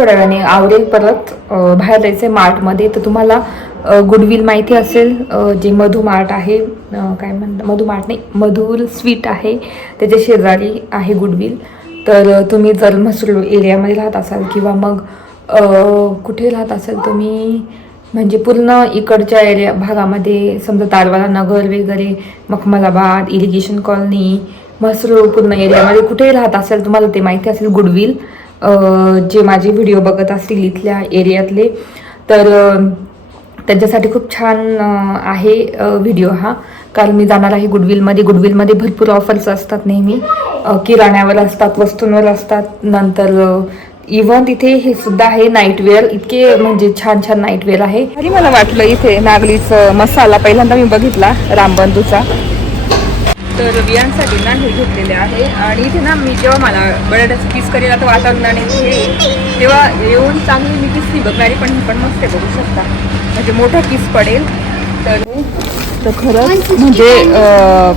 थोड्या वेळाने आवरेल, परत बाहेर जायचं आहे मार्टमध्ये. तर तुम्हाला गुडविल माहिती असेल, जे मधू मार्ट आहे, काय म्हणतात, मधू मार्ट नाही, मधुर स्वीट आहे, त्याच्या शेजारी आहे गुडविल. तर तुम्ही जर म्हसरूळ एरियामध्ये राहत असाल किंवा मग कुठे राहत असाल तुम्ही, म्हणजे पूर्ण इकडच्या एरिया भागामध्ये, समजा तारवाला नगर वगैरे, मखमलाबाद, इरिगेशन कॉलनी, म्हसरूळ पूर्ण एरियामध्ये कुठेही राहत असेल, तुम्हाला ते माहिती असेल गुडविल, जे माझे व्हिडिओ बघत असतील इथल्या एरियातले, तर त्यांच्यासाठी खूप छान आहे व्हिडिओ हा. कारण मी जाणार आहे गुडविलमध्ये. गुडविलमध्ये भरपूर ऑफर्स असतात नेहमी, किराण्यावर असतात, वस्तूंवर असतात. नंतर इव्हन तिथे हे सुद्धा आहे नाईटवेअर, इतके म्हणजे छान छान नाईटवेअर आहे. आणि मला वाटलं इथे नागलीचं मसाला पहिल्यांदा मी बघितला रामबंधूचा. तर बियांसाठी ना हे घेतलेले आहे. आणि इथे ना मी जेव्हा मला बटाट्याचं पीस करेल आता वातावरणाने तेव्हा येऊन चांगली मी दिसली बघणारी, पण मस्त आहे, बघू शकता, म्हणजे मोठा पीस पडेल. तर खरंच म्हणजे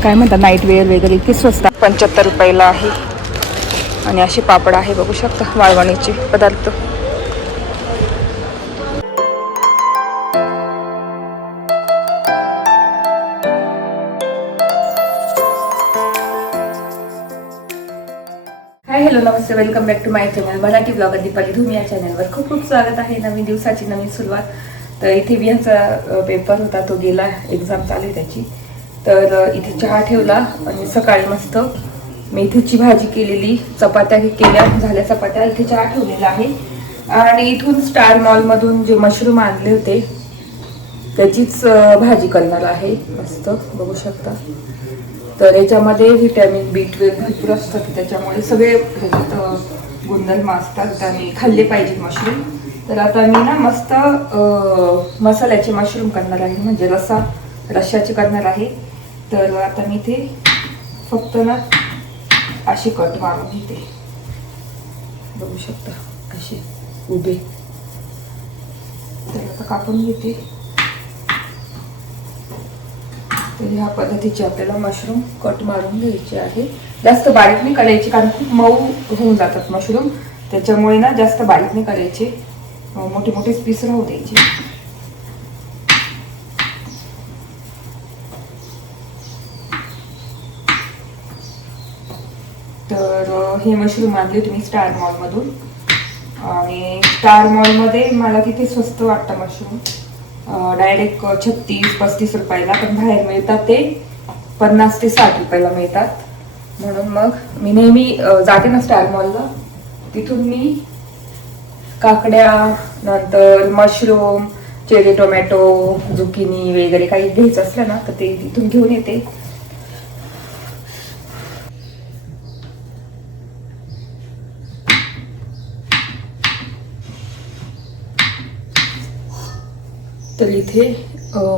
काय म्हणतात, नाईटवेअर वगैरे इतकी स्वस्त, 75 रुपयाला आहे. आणि असे पापड आहे, बघू शकता, वाळवणीचे पदार्थ. हाय, हॅलो, नमस्ते, welcome back to my channel Marathi blogger Deepali Dhoom. या चॅनलवर खूप खूप स्वागत आहे. नवीन दिवसाची नवीन सुरुवात. तर इथे बियांचा पेपर होता, तो गेला, एक्झाम चालू आहे त्याची. तर इथे चहा ठेवला आणि सकाळी मस्त मेथीची भाजी केलेली, चपात्या केल्या, झाल्या चपात्या, इथे चहा ठेवलेला आहे. आणि इथून स्टार मॉलमधून जे मशरूम आणले होते त्याचीच भाजी करणार आहे, मस्त, बघू शकता. तर याच्यामध्ये व्हिटॅमिन B12 भरपूर असतात, त्याच्यामुळे सगळे गुणधर्म असतात आणि खाल्ले पाहिजे मशरूम. तर आता मी ना मस्त मसाल्याचे मशरूम करणार आहे, म्हणजे रश्शाचे करणार आहे. तर आता मी ते फक्त ना अशी कट मारून घेते, बघू शकता, असे उभे. तर आता कापून घेते. तर ह्या पद्धतीचे आपल्याला मशरूम कट मारून घ्यायचे आहे. जास्त बारीक नाही करायचे, कारण खूप मऊ होऊन जातात मशरूम, त्याच्यामुळे ना जास्त बारीक नाही करायचे, मोठे मोठे पीस राहू द्यायचे. तर हे मशरूम आणले तुम्ही स्टार मॉलमधून. आणि स्टार मॉलमध्ये मला तिथे स्वस्त वाटतं मशरूम, डायरेक्ट 36-35 रुपयाला, पण बाहेर मिळतात ते 50 ते 60 रुपयाला मिळतात. म्हणून मग मी नेहमी जाते ना स्टार मॉलला, तिथून मी काकड्या, नंतर मशरूम, चेरी टोमॅटो, झुकिनी वगैरे काही घ्यायचं असलं ना तर ते तिथून घेऊन येते. तर इथे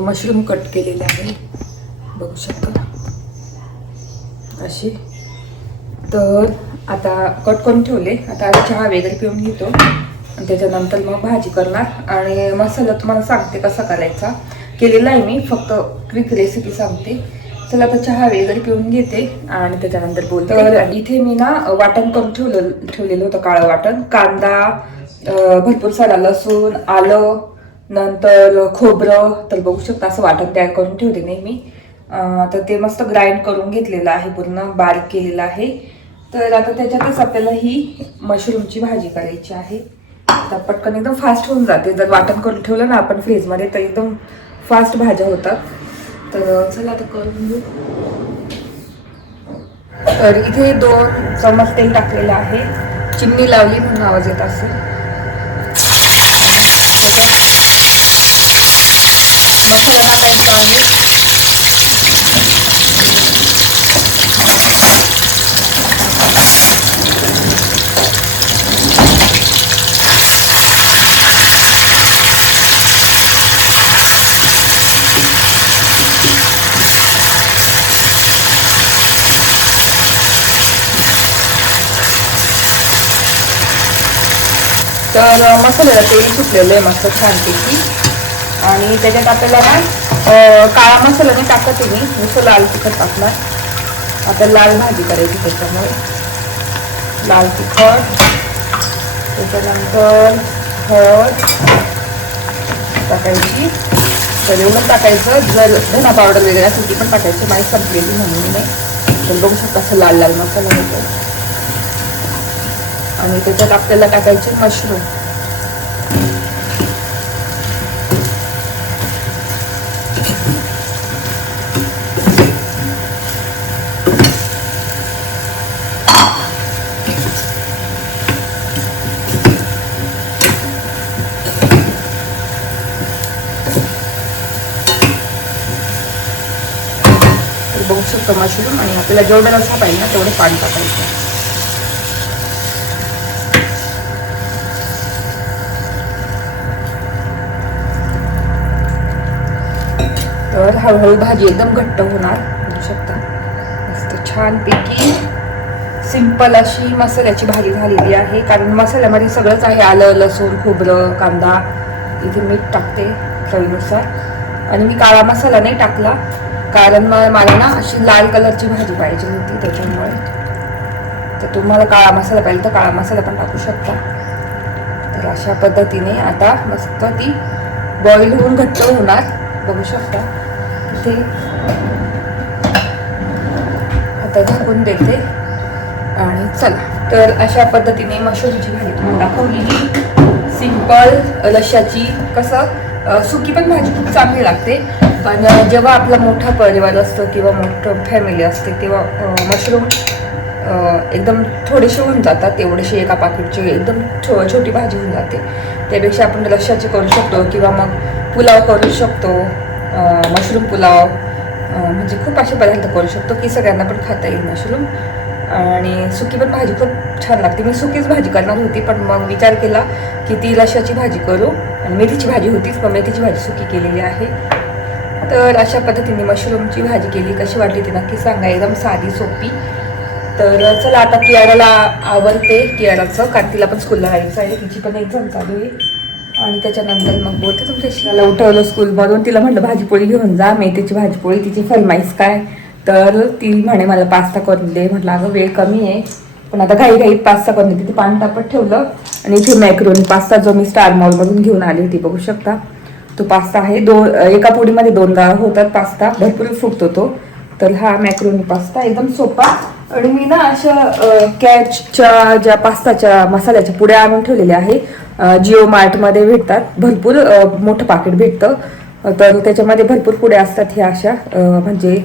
मशरूम कट केलेले आहे, बघू शकता असे. तर आता कट करून ठेवले. आता चहा वगैरे पिऊन घेतो आणि त्याच्यानंतर मग भाजी करणार. आणि मसाला तुम्हाला सांगते कसा करायचा, केलेला आहे मी, फक्त क्विक रेसिपी सांगते. चला आता चहा वगैरे पिऊन घेते आणि त्याच्यानंतर बोलते. तर इथे मी ना वाटण करून ठेवलेलं होतं, काळं वाटण, कांदा, भरपूर सारा लसूण, आलं, नंतर खोबरं. तर बघू शकता असं वाटण तयार करून ठेवते नेहमी. तर ते मस्त ग्राइंड करून घेतलेलं आहे, पूर्ण बारीक केलेलं आहे. तर आता त्याच्यातच आपल्याला ही मशरूमची भाजी करायची आहे. आता पटकन एकदम फास्ट होऊन जाते, जर वाटण करून ठेवलं ना आपण फ्रीजमध्ये तर एकदम फास्ट भाज्या होतात. तर चला आता करून घेऊ. तर इथे 2 चमच तेल टाकलेलं आहे, चिमणी लावली म्हणून आवाज येत असेल. मसाला टाकायचा आहे. तर मसाल्याला तेल सुटलेलं आहे मस्त छानपैकी. आणि त्याच्यात आपल्याला ना काळा मसाला नाही टाकत तुम्ही, नुसतं लाल तिखट टाकणार. आता लाल भाजी करायची, त्याच्यामुळे लाल तिखट, त्याच्यानंतर हळद टाकायची. तर एवढं टाकायचं. जर धना पावडर वगैरे असेल ती पण टाकायची. माझी संपलेली म्हणून नाही. तर बघू शकता असं लाल लाल मसाला होतो. आणि त्याच्यात आपल्याला टाकायचे मशरूम. बघू शकतो मशरूम. आणि आपल्याला जेवढं रस्सा पाहिजे ना तेवढं पाणी टाकायचं. तर हळूहळू भाजी एकदम घट्ट होणार. बघू शकता मस्त छानपैकी सिंपल अशी मसाल्याची भाजी झालेली आहे. कारण मसाल्यामध्ये सगळंच आहे. आलं, लसूण, खोबरं, कांदा. इथे मीठ टाकते चवीनुसार. आणि मी काळा मसाला नाही टाकला कारण मला ना अशी लाल कलरची भाजी पाहिजे होती त्याच्यामुळे. तर तुम्हाला काळा मसाला पाहिजे तर काळा मसाला पण टाकू शकता. तर अशा पद्धतीने आता मस्त ती बॉईल होऊन घट्ट होणार. बघू शकता इथे. आता झाकून देते. आणि चला तर अशा पद्धतीने मशरूमची भाजी तुम्हाला दाखवली. सिंपल रश्श्याची. कसं सुकी पण भाजी खूप चांगली लागते. पण जेव्हा आपला मोठा परिवार असतो किंवा मोठं फॅमिली असते तेव्हा मशरूम एकदम थोडेसे होऊन जातात. एवढेसे एका पाकिटची एकदम छोटी भाजी होऊन जाते. त्यापेक्षा आपण रश्श्याची करू शकतो किंवा मग पुलाव करू शकतो. मशरूम पुलाव म्हणजे खूप असे पदार्थ करू शकतो की सगळ्यांना पण खाता येईल मशरूम. आणि सुकी पण भाजी खूप छान लागते. मी सुकीच भाजी करणार होती पण मग विचार केला की ती रश्श्याची भाजी करू. आणि मेथीची भाजी होतीच पण मेथीची भाजी सुकी केलेली आहे. तर अशा पद्धतीने मशरूमची भाजी केली. कशी वाटली ती नक्की सांगा. एकदम साधी सोपी. तर चला आता कियाराला आवडते कियाराचं कारण तिला पण स्कूलला जायचं आहे. तिची पण एक्झाम चालू आहे. आणि त्याच्यानंतर मग बोलते तुमच्या उठवलं स्कूलमधून. तिला म्हटलं भाजीपोळी घेऊन जा. मेथीची भाजीपोळी. तिची फरमाईश काय तर ती म्हणे मला पास्ता करून दे. म्हटलं अगं वेळ कमी आहे पण आता घाईत पास्ता करून दे. तिथे पाणी तापत ठेवलं. आणि इथे मॅक्रोनी पास्ता जो मी स्टार मॉलमधून घेऊन आली होती बघू शकता तो पास्ता आहे. एका पोळीमध्ये 2 गाळा होतात पास्ता. भरपूर फुगतो तो. तर हा मॅक्रोनी पास्ता एकदम सोपा. आणि मी ना अशा कॅचच्या ज्या पास्ताच्या मसाल्याच्या पुड्या आणून ठेवलेल्या आहे. जिओ मार्टमध्ये भेटतात. भरपूर मोठं पाकिट भेटतं. तर त्याच्यामध्ये भरपूर पुड्या असतात. ह्या अशा म्हणजे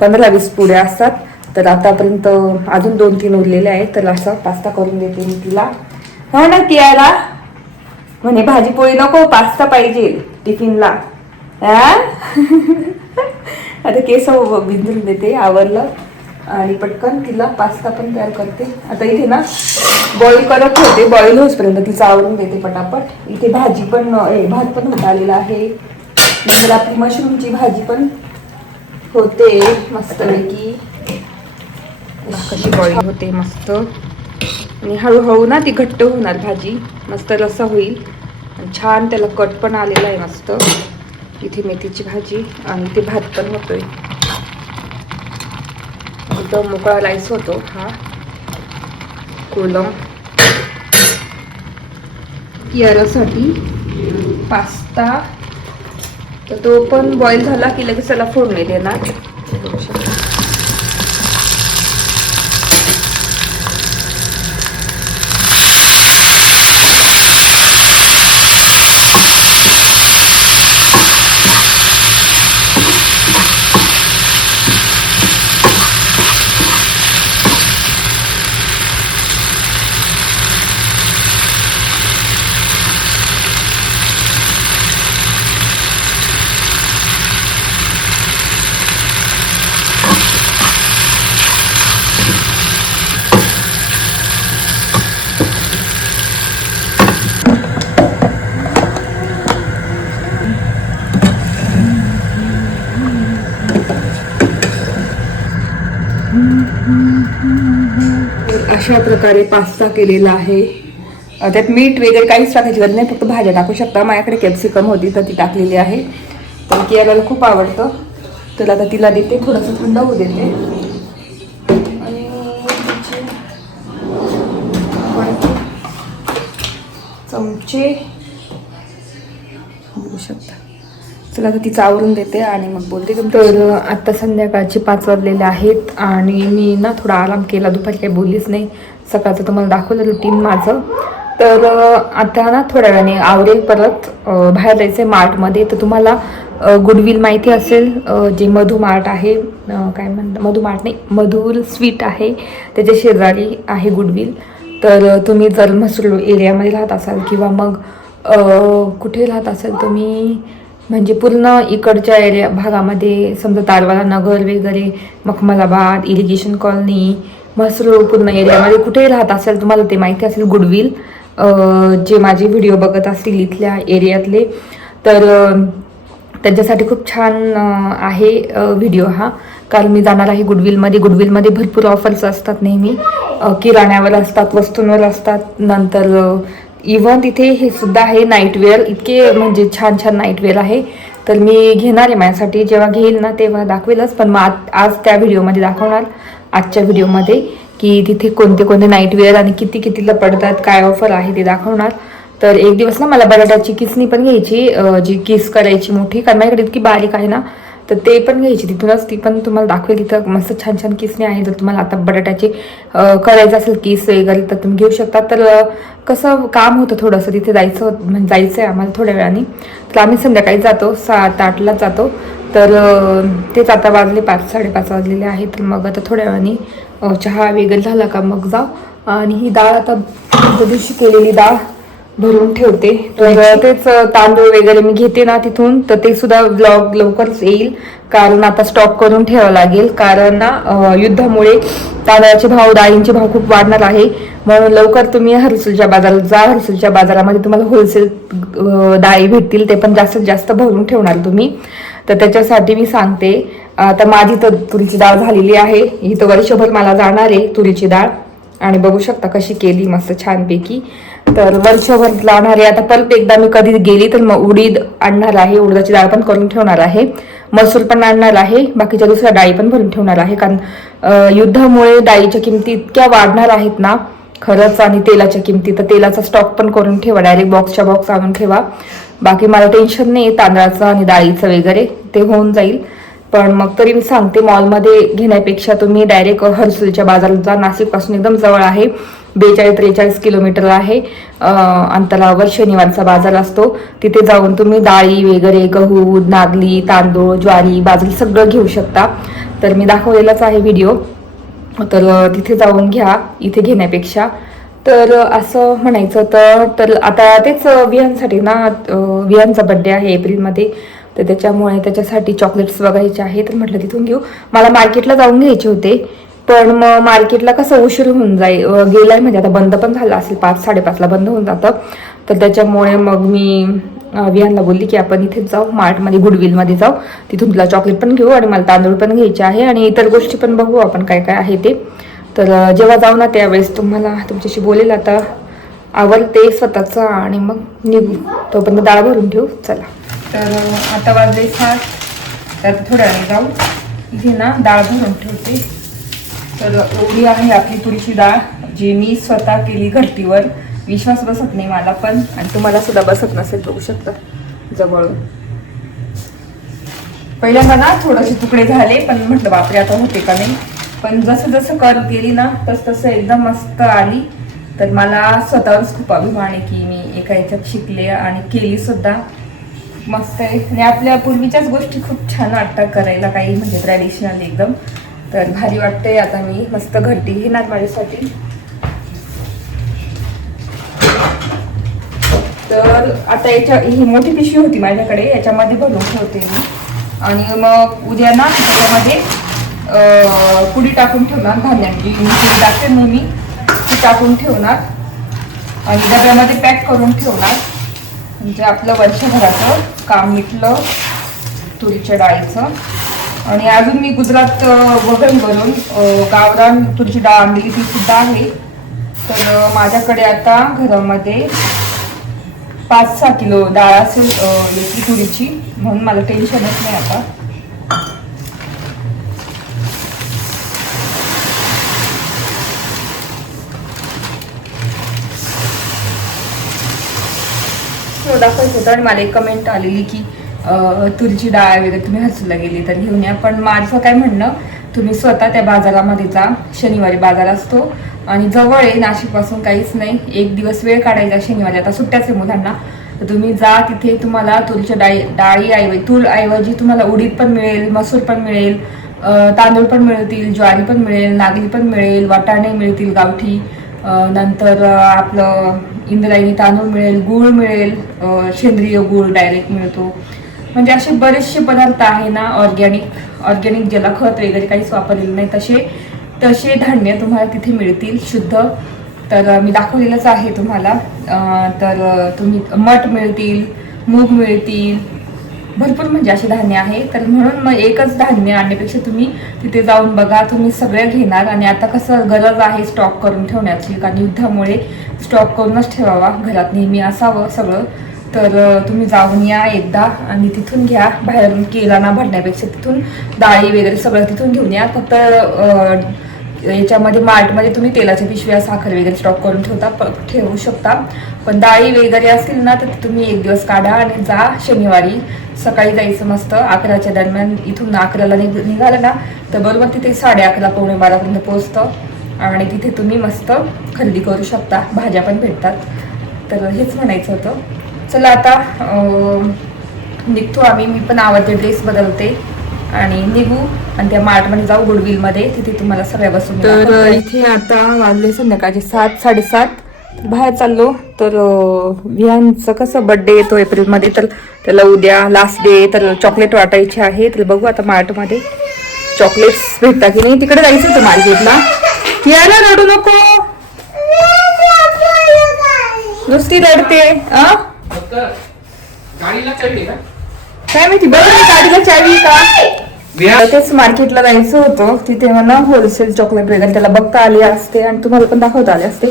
15-20 पुड्या असतात. तर आतापर्यंत अजून 2-3 उरलेले आहेत. तर असा पास्ता करून देते मी तिला. हो ना कियारा म्हणे भाजीपोळी नको पास्ता पाहिजे टिफिनला. आता केस बिंदून देते. आवरलं. आणि पटकन तिला पास्ता पण तयार करते. आता इथे ना बॉईल करत होते. बॉईल होईपर्यंत तिचं आवरून देते पटापट. इथे भाजी पण भात पण होत आलेला आहे. नंतर आपली मशरूमची भाजी पण होते मस्तपैकी. कशी बॉईल होते मस्त. आणि हळूहळू ना ती घट्ट होणार भाजी. मस्त रस्सा होईल. छान त्याला कट पण आलेला आहे मस्त. इथे मेथीची भाजी आणि ते भात पण होतोय. एकदम मोकळा राईस होतो हा. कोलम यारासाठी पास्ता. तर तो पण बॉईल झाला की लगेच त्याला फोडणी देणार. अशा प्रकारे पास्ता केलेला आहे. त्यात मीठ वगैरे काहीच टाकायची गरज नाही. फक्त भाज्या टाकू शकता. माझ्याकडे कॅप्सिकम होती तर ती टाकलेली आहे. तर कियाराला खूप आवडतं. तर आता तिला देते. थोडंसं थंड होऊ देते. आणि चमचे बघू शकता. चला आता तिचं आवरून देते आणि मग बोलते. तर आत्ता संध्याकाळचे 5 वाजलेले आहेत आणि मी ना थोडा आराम केला, दुपारी काही बोललीच नाही. सकाळचं तुम्हाला दाखवलं रुटीन माझं. तर आता ना थोड्या वेळाने आवरेल, परत बाहेर जायचं आहे मार्टमध्ये. तर तुम्हाला गुडविल माहिती असेल, जे मधू मार्ट आहे, काय म्हणतात, मधू मार्ट नाही, मधुर स्वीट आहे, त्याच्या शेजारी आहे गुडविल. तर तुम्ही जर म्हसरूळ एरियामध्ये राहत असाल किंवा मग कुठे राहत असाल तुम्ही, म्हणजे पूर्ण इकडच्या एरिया भागामध्ये, समजा तारवाला नगर वगैरे, मखमलाबाद, इरिगेशन कॉलनी, म्हसरूळ पूर्ण एरियामध्ये कुठेही राहत असेल, तुम्हाला ते माहिती असेल गुडविल, जे माझे व्हिडिओ बघत असतील इथल्या एरियातले, तर त्यांच्यासाठी खूप छान आहे व्हिडिओ हा. कारण मी जाणार आहे गुडविलमध्ये भरपूर ऑफर्स असतात नेहमी, किराण्यावर असतात, वस्तूंवर असतात. नंतर इव्हन तिथे हे सुद्धा आहे नाईटवेअर, इतके म्हणजे छान छान नाईटवेअर आहे. तर मी घेणार आहे माझ्यासाठी, जेव्हा घेईल ना तेव्हा दाखवेलच. पण मग आज त्या व्हिडिओमध्ये दाखवणार, आजच्या व्हिडिओमध्ये, की तिथे कोणते कोणते नाईटवेअर आणि किती कितीला पडतात, काय ऑफर आहे ते दाखवणार. तर एक दिवस ना मला बटाट्याची किसणी पण घ्यायची, जी किस करायची मोठी, कारण माझ्याकडे इतकी बारीक आहे ना, तर ते पण घ्यायची तिथूनच. ती पण तुम्हाला दाखवेल. तिथं मस्त छान छान किसणी आहे. जर तुम्हाला आता बटाट्याचे करायचं असेल किस वगैरे तर तुम्ही घेऊ शकता. तर कसं काम होतं थोडंसं तिथे जायचं आहे आम्हाला थोड्या वेळाने. तर आम्ही संध्याकाळी जातो, 7-8ला जातो. तर तेच आता वाजले 5-5:30 वाजलेले आहेत. तर मग आता थोड्या वेळाने चहा वगैरे झाला का मग जाऊ. आणि ही डाळ आता त्या दिवशी केलेली डाळ भरून ठेवते. तर तेच तांदूळ वगैरे मी घेते ना तिथून, तर ते सुद्धा व्लॉग लवकरच येईल. कारण आता स्टॉक करून ठेवावं लागेल, कारण ना युद्धामुळे तांदळाचे भाव, डाळींचे भाव खूप वाढणार आहे. म्हणून लवकर तुम्ही हर्सूलच्या बाजारात जा. हर्सूलच्या बाजारामध्ये तुम्हाला होलसेल डाळी भेटतील, ते पण जास्तीत जास्त भरून ठेवणार तुम्ही. तर त्याच्यासाठी मी सांगते. आता माझी तर तुरीची डाळ झालेली आहे, ही तर वर्षभर मला जाणार आहे तुरीची डाळ. आणि बघू शकता कशी केली मस्त छानपैकी. तर वर्षभर लावणार आहे. आता परत एकदा मी कधी गेली तर मग उडीद आणणार आहे, उडदाची डाळ पण करून ठेवणार आहे, मसूर पण आणणार आहे, बाकीच्या दुसऱ्या डाळी पण भरून ठेवणार आहे. कारण युद्धामुळे डाळीच्या किमती इतक्या वाढणार आहेत ना खरंच. आणि तेलाच्या किमती, तर तेलाचा स्टॉक पण करून ठेवा, डायरेक्ट बॉक्सच्या बॉक्स आणून ठेवा. बाकी मला टेन्शन नाही तांदळाचं आणि डाळीचं वगैरे, ते होऊन जाईल. पण मग तरी मी सांगते, मॉलमध्ये घेण्यापेक्षा तुम्ही डायरेक्ट हर्सूलच्या बाजारात जा. नाशिकपासून एकदम जवळ आहे, 42-43 किलोमीटर आहे अंतरावर शनिवारचा बाजार असतो. तिथे जाऊन तुम्ही डाळी वगैरे, गहू, नागली, तांदूळ, ज्वारी, बाजरी सगळं घेऊ शकता. तर मी दाखवलेलाच आहे व्हिडिओ, तर तिथे जाऊन घ्या इथे घेण्यापेक्षा. तर असं म्हणायचं तर आता तेच विहानसाठी ना, विहानचा बड्डे आहे एप्रिलमध्ये, तर त्याच्यामुळे त्याच्यासाठी चॉकलेट्स बघायचे आहे. तर म्हटलं तिथून घेऊ. मला मार्केटला जाऊन घ्यायचे होते, पण मग मार्केटला कसं उशीर होऊन गेलाय, म्हणजे आता बंद पण झालं असेल, 5-5:30ला बंद होऊन जातं. तर त्याच्यामुळे मग मी विहानला बोलली की आपण इथेच जाऊ, मार्टमध्ये, गुडविलमध्ये जाऊ, तिथून तुला चॉकलेट पण घेऊ आणि मला तांदूळ पण घ्यायचे आहे आणि इतर गोष्टी पण बघू आपण काय काय आहे ते. तर जेव्हा जाऊ ना त्यावेळेस तुम्हाला तुमच्याशी बोलेल. आता आवडते स्वतःचं आणि मग निघू, तोपर्यंत डाळ भरून ठेवू. चला, तर आता वाजले 7, तर थोड्या वेळाने जाऊ. इथे ना डाळ भरून ठेवते. तर एवढी आहे आपली तुरीची डाळ, जी मी स्वतः केली घरटीवर. विश्वास बसत नाही मला पण, आणि तुम्हाला सुद्धा बसत नसेल, बघू शकता जवळून. पहिल्यांदा ना थोडेसे तुकडे झाले, पण म्हटलं बापरे आता होते का नाही. पण जसं जसं करत गेली ना तसं एकदम मस्त आली. तर मला स्वतःवरच खूप अभिमान आहे की मी एका याच्यात शिकले आणि केली सुद्धा. मस्त आहे. आणि आपल्या पूर्वीच्याच गोष्टी खूप छान वाटतात करायला, काही म्हणजे ट्रॅडिशनल एकदम. तर भारी वाटतंय. आता मी मस्त घरटी घेणार माझ्यासाठी. तर आता ही मोठी पिशवी होती माझ्याकडे, याच्यामध्ये भरून ठेवते मी. आणि मग उद्या ना त्याच्यामध्ये पुडी टाकून ठेवणार, धान्यांची मी पुडी टाकते नेहमी, ती टाकून ठेवणार आणि डब्यामध्ये पॅक करून ठेवणार. म्हणजे आपलं वर्षभराचं काम मिटलं तुरीच्या डाळीचं. आणि अजून मी गुजरात वगैरेवरून गावरान तुरीची डाळ आणलेली, ती सुद्धा आहे. तर माझ्याकडे आता घरामध्ये 5-6 किलो डाळ असेल याची तुरीची, म्हणून मला टेन्शनच नाही आता. दाखवायचं होतं आणि मला एक कमेंट आलेली की तुरीची डाळ वगैरे तुम्ही हसूला गेली तर घेऊन या. पण माझं काय म्हणणं, तुम्ही स्वतः त्या बाजारामध्ये जा. शनिवारी बाजार असतो आणि जवळ आहे नाशिकपासून, काहीच नाही. एक दिवस वेळ काढायचा शनिवारी, आता सुट्ट्याच आहे मुलांना. तर तुम्ही जा तिथे, तुम्हाला तुरीच्या डाळीऐवजी तूरऐवजी तुम्हाला उडीद पण मिळेल, मसूर पण मिळेल, तांदूळ पण मिळतील, ज्वारी पण मिळेल, नागली पण मिळेल, वाटाणे मिळतील गावठी, नंतर आपलं इंद्रायणी तांदूळ मिळेल, गूळ मिळेल, सेंद्रिय गूळ डायरेक्ट मिळतो. म्हणजे असे बरेचसे पदार्थ आहे ना ऑर्गॅनिक ज्याला खत वगैरे काहीच वापरलेलं नाही, तसे धान्य तुम्हाला तिथे मिळतील शुद्ध. तर मी दाखवलेलंच आहे तुम्हाला. तर तुम्ही मठ मिळतील, मूग मिळतील, भरपूर म्हणजे असे धान्य आहे. तर म्हणून मग एकच धान्य आणण्यापेक्षा तुम्ही तिथे जाऊन बघा, तुम्ही सगळं घेणार. आणि आता कसं गरज आहे स्टॉक करून ठेवण्याची, कारण युद्धामुळे स्टॉक करूनच ठेवावा, घरात नेहमी असावं सगळं. तर तुम्ही जाऊन या एकदा आणि तिथून घ्या, बाहेरून किराणा भरण्यापेक्षा तिथून डाळी वगैरे सगळं तिथून घेऊन या. फक्त याच्यामध्ये मार्टमध्ये तुम्ही तेलाच्या पिशव्या, साखर वगैरे स्टॉक करून ठेवू शकता. पण डाळी वगैरे असतील ना तर तुम्ही एक दिवस काढा आणि जा. शनिवारी सकाळी जायचं मस्त 11च्या दरम्यान. इथून 11ला निघालं ना तर बरोबर तिथे 11:30 पावणे 12पर्यंत पोहोचतं आणि तिथे तुम्ही मस्त खरेदी करू शकता. भाज्या पण भेटतात. तर हेच म्हणायचं होतं. चला आता निघतो आम्ही. मी पण आवडते, ड्रेस बदलते आणि निघू आणि त्या मार्टमध्ये जाऊ, गुडविलमध्ये. तिथे तुम्हाला सगळ्या बसून. तर इथे आता वाजले संध्याकाळचे 7-7:30. बाहेर चाललो. तर विहानचं कसं बर्थडे येतो एप्रिलमध्ये, तर त्याला उद्या लास्ट डे, तर चॉकलेट वाटायचे आहे. तर बघू आता मार्टमध्ये चॉकलेट्स भेटता की नाही. तिकडे जायचं होतं मार्केटला. यायला रडू नको, नुसती रडते. काय माहिती, बरोबर गाडीला चावी का. तेच मार्केटला जायचं होतं. तिथे मला होलसेल चॉकलेट वगैरे त्याला बघता आले असते आणि तुम्हाला पण दाखवता आले असते.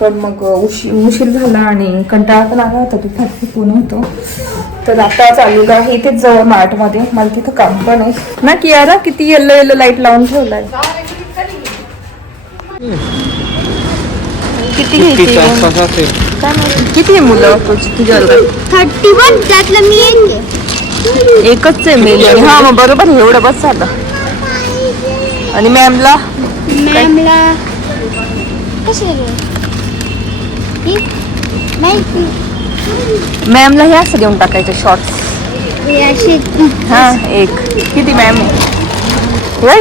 पण मग उशीर झाला आणि कंटाळा पण आला होता, फारसे पूर्ण होतो. तर आता चालू आहे इथेच जवळ मार्टमध्ये. मला तिथं काम पण आहे ना. की यार किती येल्लो लाईट लावून ठेवलाय. किती घ्यायची काय माहिती, किती मुलं तुझ्या 31, त्यातलं मी एकच आहे मेल. हा मग बरोबर एवढं बस झालं. आणि मॅमला मॅमला हे असं देऊन टाकायचं शॉर्ट्स. हा एक किती मॅम आहे.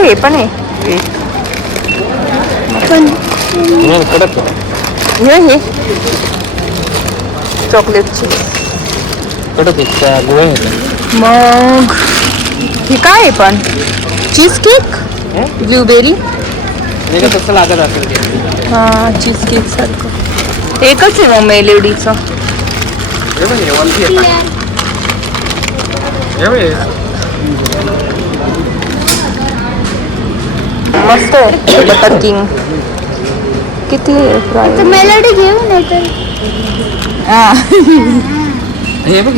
हे पण आहे एक. हे चॉकलेटची. मग हे काय आहे पण चीज केक, ब्लूबेरी. हा चीज केक सारखं एकच आहे मग मेलेडीचं. मस्त आहे बटर किंग. किती मेलोडी घेऊन येतो. हे बघ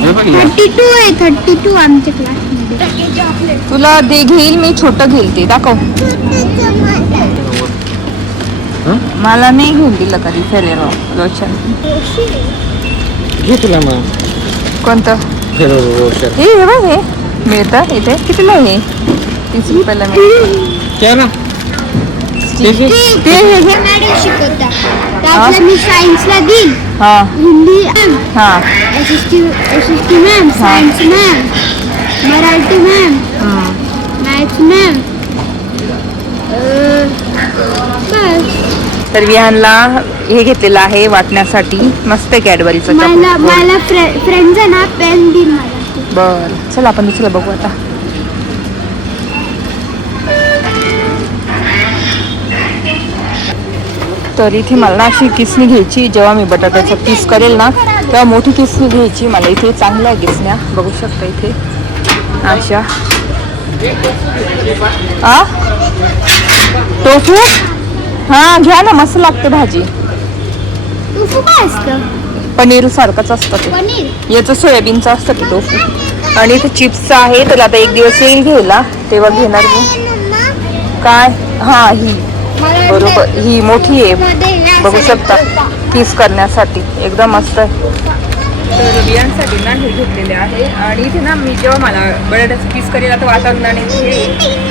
32 आहे. 32 आमच्या क्लासमध्ये. तुला दे घेईल मी, छोटं घेईल ते दाखव. मला नाही घेऊन दिलं कधी फेरेरो लोशन. घे तुला मग कोणतं. फेरेरो लोशन हे बघ हे मिळतं इथे. कितीला हे 30 रुपयाला मिळतं. क्या ना ते मॅडम शिकवता. त्यातलं मी सायन्सला देईल, Hindi ma'am, SST ma'am, science ma'am, Marathi ma'am, maths ma'am. तर विहानला हे घेतलेलं आहे वाटण्यासाठी. मस्त आहे कॅडबरीचं. मला फ्रेंड्स ना पेन देईल मला. बरं चल आपण दुसरं बघू आता. तर इथे मला ना अशी किसणी घ्यायची. जेव्हा मी बटाट्याचा पीस करेल ना तेव्हा मोठी किसणी घ्यायची. मला इथे चांगल्या किसण्या बघू शकता इथे अशा. टोफू हा घ्या ना, मस्त लागते भाजी. टोफू काय असतं. पनीर सारखंच असतं ते. पनीर याचं सोयाबीनचं असतं ते टोफू. आणि इथे चिप्सचं आहे. तर आता एक दिवस येईल घ्यायला, तेव्हा घेणार मी. काय हा ही बरोबर ही मोठी आहे बघू शकता. किस करण्यासाठी एकदम मस्त आहे. तर बियांसाठी ना हे घेतलेले आहे. आणि इथे ना मी जेव्हा मला बटाट्याचं किस करेल आता वातावरणाने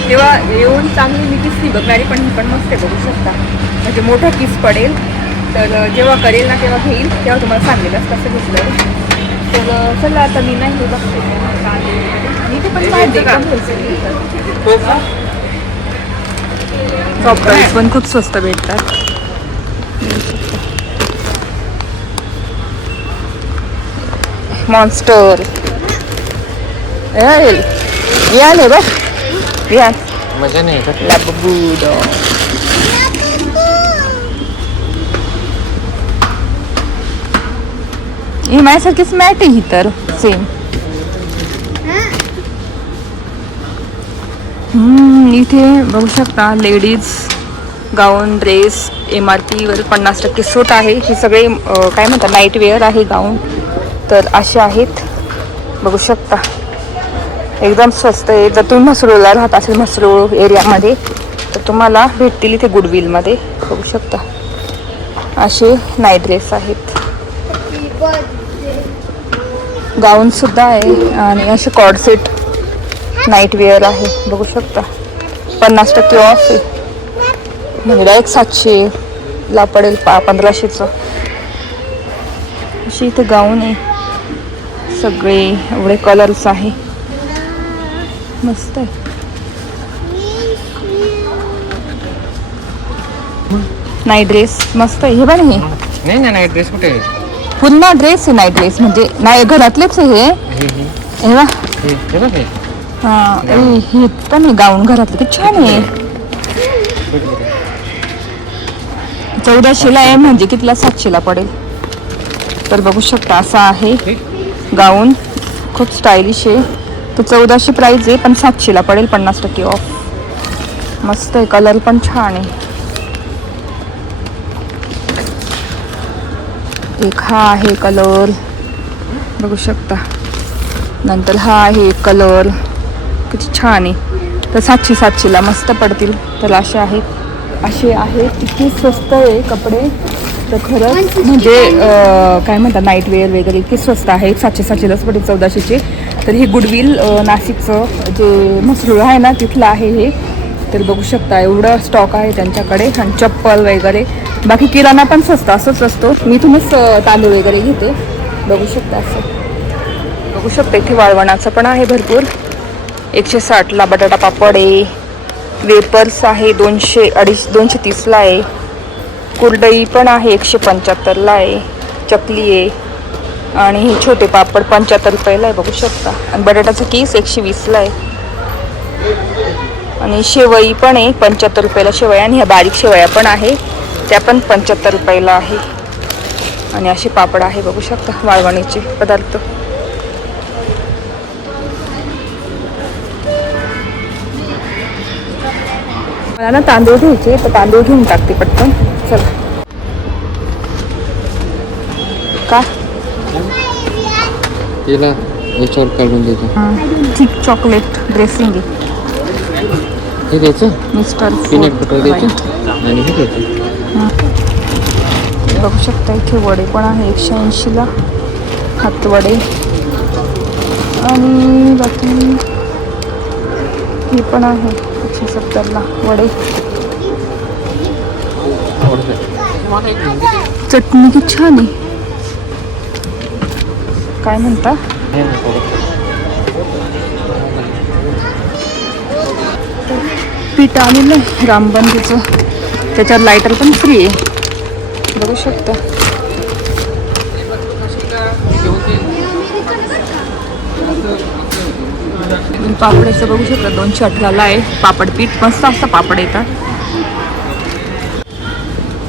तेव्हा येऊन चांगली मी किसली बघणारी, पण ही पण मस्त आहे बघू शकता. म्हणजे मोठा किस पडेल तर जेव्हा करेल ना तेव्हा घेईल, तेव्हा तुम्हाला सांगेलच कसं घेतलं. तर चला आता मी नाही हे बघते मी ते पण पाहिजे का. सॉफ्ट पण खूप स्वस्त भेटतात. मॉन्स्टर याल बघ या मजा नाही का? लाबूड. ही माझ्यासारखीच मॅट आहे ही तर सेम. इथे बघू शकता लेडीज गाऊन ड्रेस MRP वर 50% सूट आहे. हे सगळे काय म्हणतात नाईट वेअर आहे गाऊन. तर असे आहेत बघू शकता, एकदम स्वस्त आहे. जर तुम्ही म्हसरूळला राहत असेल म्हसरूळ एरियामध्ये तर तुम्हाला भेटतील इथे गुडविलमध्ये. बघू शकता असे नाईट ड्रेस आहेत, गाऊनसुद्धा आहे आणि असे कॉर्डसेट नाईट वेअर आहे. बघू शकता 50% ऑफ आहे. म्हणजे डायरेक्ट 700ला पडेल 1500चं. अशी इथे गाऊन आहे, सगळे एवढे कलर्स आहे, मस्त आहे. नाईट ड्रेस मस्त आहे. हे बघ हे नाही ना, नाईट ड्रेस कुठे आहे? पुन्हा ड्रेस आहे नाईट ड्रेस, म्हणजे नाही घरातलेच आहे हे बघ. हे बघ हे. हा हे पण आहे गाऊन घरातलं, किती छान आहे. 1400ला आहे म्हणजे कितीला 700ला पडेल. तर बघू शकता असा आहे गाऊन, खूप स्टायलिश आहे. तो 1400 प्राईज आहे पण 700ला पडेल 50% ऑफ. मस्त आहे, कलर पण छान आहे. एक हा आहे कलर बघू शकता, नंतर हा आहे कलर, किती छान आहे. तर 700ला मस्त पडतील. तर असे आहेत इतकी स्वस्त आहे कपडे. तर खरंच म्हणजे काय म्हणतात नाईट वेअर वगैरे इतकी स्वस्त आहे. 700लाच पडेल 1400चे. तर हे गुडविल नाशिकचं जे म्हसरूळ आहे ना तिथलं आहे हे. तर बघू शकता एवढं स्टॉक आहे त्यांच्याकडे. आणि चप्पल वगैरे बाकी किराणा पण स्वस्त असंच असतो. मी तुम्हीच तांदूळ वगैरे घेते. बघू शकता असं बघू शकता. इथे वाळवणाचं पण आहे भरपूर. 160ला बटाटा पापड आहे. वेपर्स आहे 230ला आहे. कुरडई पण आहे 175ला आहे. चकली आहे आणि हे छोटे पापड 75 रुपयाला आहे बघू शकता. आणि बटाट्याचा केस 120ला आहे. आणि शेवई पण आहे 75 रुपयाला शेवया. आणि ह्या बारीक शेवया पण आहे त्या पण 75 रुपयाला आहे. आणि असे पापड आहे बघू शकता वाळवणीचे पदार्थ. मला ना तांदूळ घ्यायचे तर तांदूळ घेऊन टाकते पटकन. चला का तिला याच्यावर काढून द्यायचं. थिक चॉकलेट ड्रेसिंग आहे. हे द्यायचं, मिस्टर पीनट बटर द्यायचं आणि हे द्यायचं. बघू शकता इथे वडे पण आहे 180ला हातवडे. आणि बाकी हे पण आहे 170ला वडे. चटणी किती छान आहे. काय म्हणता पीठ आलेलं आहे रामबंधूचं, त्याच्यावर लायटर पण फ्री आहे बघू शकता. पापडाचं बघू शकता 218ला आहे. पापड पीठ मस्त असतं पापड येतात.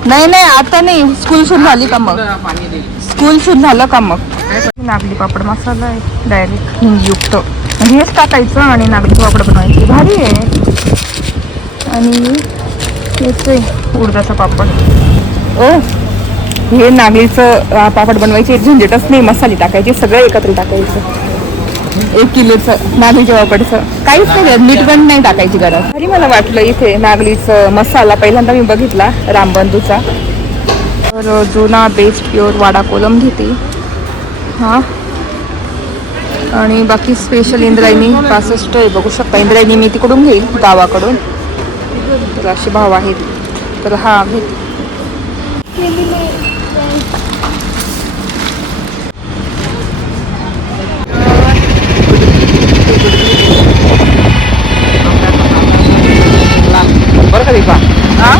नाही आता नाही, स्कूल सुरू झाली का मग, स्कूल सुरू झालं का मग. नागली पापड मसाला आहे डायरेक्ट हिंगयुक्त, हेच टाकायचं आणि नागली पापड बनवायची. भारी आहे. आणि हेच आहे उडदाचा पापड. हे नागलीचं पापड बनवायचे झंझटच नाही. मसाले टाकायचे सगळं एकत्र टाकायचं. 1 किलोचं नागलीच्या पापडचं काहीच नाही, मीठ पण नाही टाकायची गरज. तरी मला वाटलं इथे नागलीचं मसाला पहिल्यांदा मी बघितला रामबंधूचा. तर जुना बेस्ट प्युअर वाडा कोलम घेते हां. आणि बाकी स्पेशल इंद्रायणी 65 आहे, बघू शकता. इंद्रायणी मी तिकडून घेईल गावाकडून, तर असे भाव आहेत. तर हा घेते. बरं का दीपा? हां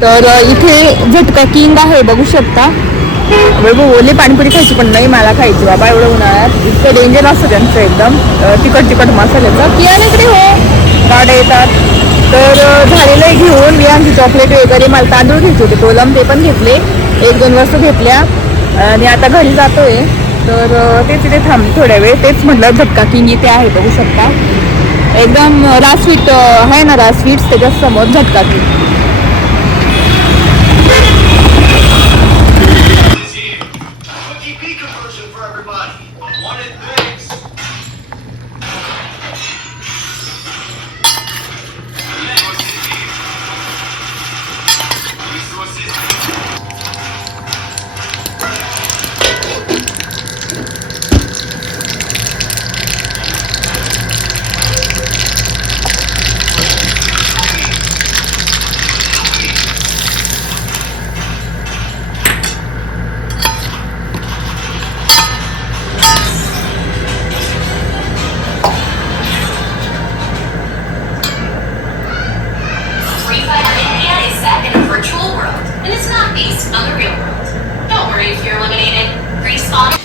तर इथे झटका किंग आहे, बघू शकता. ओले पाणीपुरी खायची पण नाही मला खायची बाबा, एवढं उन्हाळ्यात इतकं डेंजर असतं त्यांचं एकदम तिखट तिखट मसाल्याचं. किया इकडे हो गाड्या येतात. तर झालेलं आहे घेऊन मी आमची चॉकलेट वगैरे. मला तांदूळ घ्यायचे होते कोलम, ते पण घेतले, 1-2 वस्तू घेतल्या आणि आता घरी जातोय. तर तेच इथे थांबले थोड्या वेळ. तेच म्हटलं झटका किंग इथे आहे, बघू शकता. एकदम राजस्वीट आहे ना, राजस्वीट्स त्याच्यासमोर झटका किंग.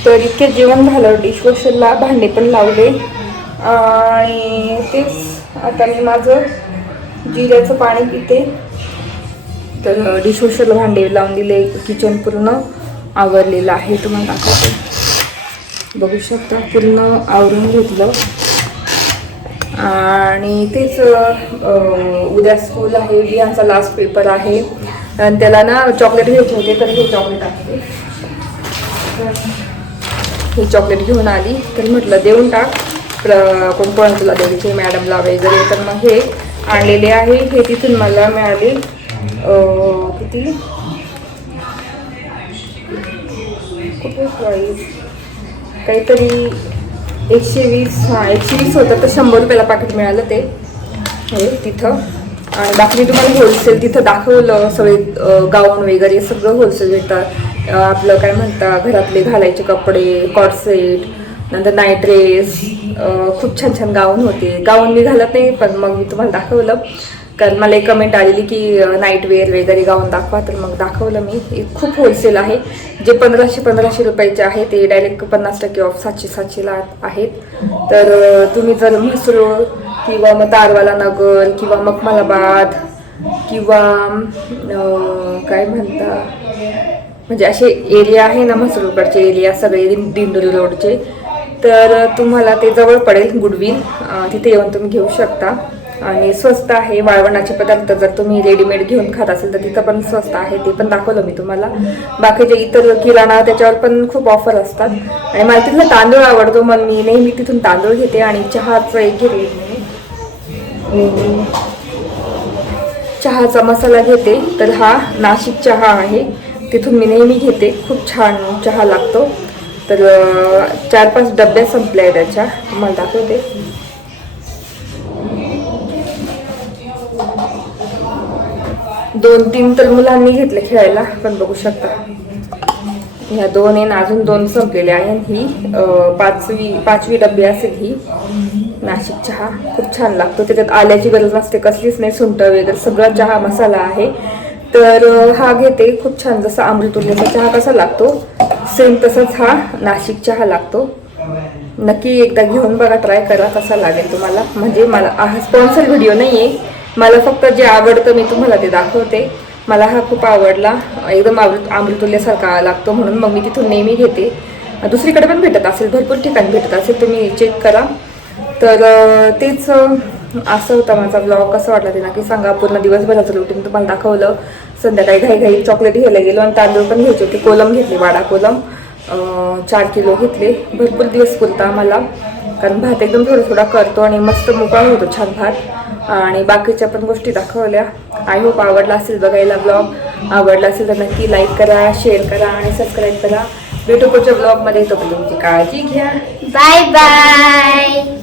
तर इतके जेवण झालं, डिशवॉशरला भांडे पण लावले आणि तेच आता मी माझं जिऱ्याचं पाणी पिते. तर डिशवॉशरला भांडे लावून दिले, किचन पूर्ण आवरलेलं आहे. तुम्हाला दाखवते, बघू शकता पूर्ण आवरून घेतलं. आणि तेच उद्या स्कूल आहे, बियांचा लास्ट पेपर आहे आणि त्याला ना चॉकलेट घ्यायचे होते. तर हे चॉकलेट आहे, ही चॉकलेट घेऊन आली. तर म्हटलं देऊन टाक, कोण तुला द्यायचे मॅडमला वगैरे. तर मग हे आणलेले आहे, हे तिथून मला मिळाले किती कुठे प्राईस काहीतरी 120. हां 120 होतं, तर 100 रुपयाला पाकिट मिळालं ते हे तिथं. आणि बाकी मी तुम्हाला होलसेल तिथं दाखवलं, सगळे गाऊन वगैरे सगळं होलसेल भेटतं. आपलं काय म्हणता घरातले घालायचे कपडे, कॉर्डसेट, नंतर नाईट ड्रेस, खूप छान छान गाऊन होते. गाऊन मी घालत नाही, पण मग मी तुम्हाला दाखवलं कारण मला एक कमेंट आलेली की नाईट वेअर वगैरे गाऊन दाखवा. तर मग दाखवलं मी. खूप होलसेल आहे. जे 1500 रुपयाचे आहे ते डायरेक्ट 50% ऑफ 700ला आहेत. तर तुम्ही जर म्हसरूळ किंवा मग तारवाला नगर किंवा मखमलाबाद किंवा काय म्हणता म्हणजे असे एरिया आहे ना, म्हसरूळकडचे एरिया सगळे दिंडोरी रोडचे, तर तुम्हाला ते जवळ पडेल गुडविल. तिथे येऊन तुम्ही घेऊ शकता आणि स्वस्त आहे. वाळवणाचे पदार्थ जर तुम्ही रेडीमेड घेऊन खात असेल तर तिथं पण स्वस्त आहे, ते पण दाखवलं मी तुम्हाला. बाकीचे इतर किराणा त्याच्यावर पण खूप ऑफर असतात. आणि मला तिथलं तांदूळ आवडतो, मग मी नेहमी तिथून तांदूळ घेते. आणि चहाचं एक घेते, चहाचा मसाला घेते. तर हा नाशिक चहा आहे, तिथून मी नेहमी घेते. खूप छान चहा लागतो. तर 4-5 डब्या संपल्या आहे त्याच्या, तुम्हाला दाखवते. दोन 3 तर मुलांनी घेतले खेळायला, पण बघू शकता ह्या 2 आहे, अजून 2 संपलेले आहे. ही 5वी डब्बी असेल ही. नाशिक चहा खूप छान लागतो, त्याच्यात आल्याची गरज नसते कसलीच नाही, सुंठ वगैरे सगळा चहा मसाला आहे. तर हा घेते. खूप छान, जसा अमृतुल्यचा चहा कसा लागतो सेम तसाच हा नाशिक चहा लागतो. नक्की एकदा घेऊन बघा, ट्राय करा, कसा लागेल तुम्हाला. म्हणजे मला हा स्पॉन्सर व्हिडिओ नाही आहे, मला फक्त जे आवडतं मी तुम्हाला ते दाखवते. मला हा खूप आवडला, एकदम अमृतुल्यसारखा लागतो, म्हणून मग मी तिथून नेहमी घेते. दुसरीकडे पण भेटत असेल, भरपूर ठिकाणी भेटत असेल, तुम्ही चेक करा. तर तेच असं होता माझा ब्लॉग. कसं वाटलं ते नक्की सांगा. पूर्ण दिवसभराचं रुटीन तुम्हाला दाखवलं. संध्याकाळी घाई चॉकलेट घ्यायला गेलो आणि तांदूळ पण घ्यायचे होते. कोलम घेतले, वाडा कोलम 4 किलो घेतले. भरपूर दिवस पुरता आम्हाला, कारण भात एकदम थोडा करतो आणि मस्त मोकळा होतो छान भात. आणि बाकीच्या पण गोष्टी दाखवल्या. आय होप आवडला असेल बघायला ब्लॉग. आवडला असेल तर नक्की लाईक करा, शेअर करा आणि सबस्क्राईब करा. भेटू पुढच्या ब्लॉगमध्ये. तोपर्यंत तुमची काळजी घ्या. Bye bye.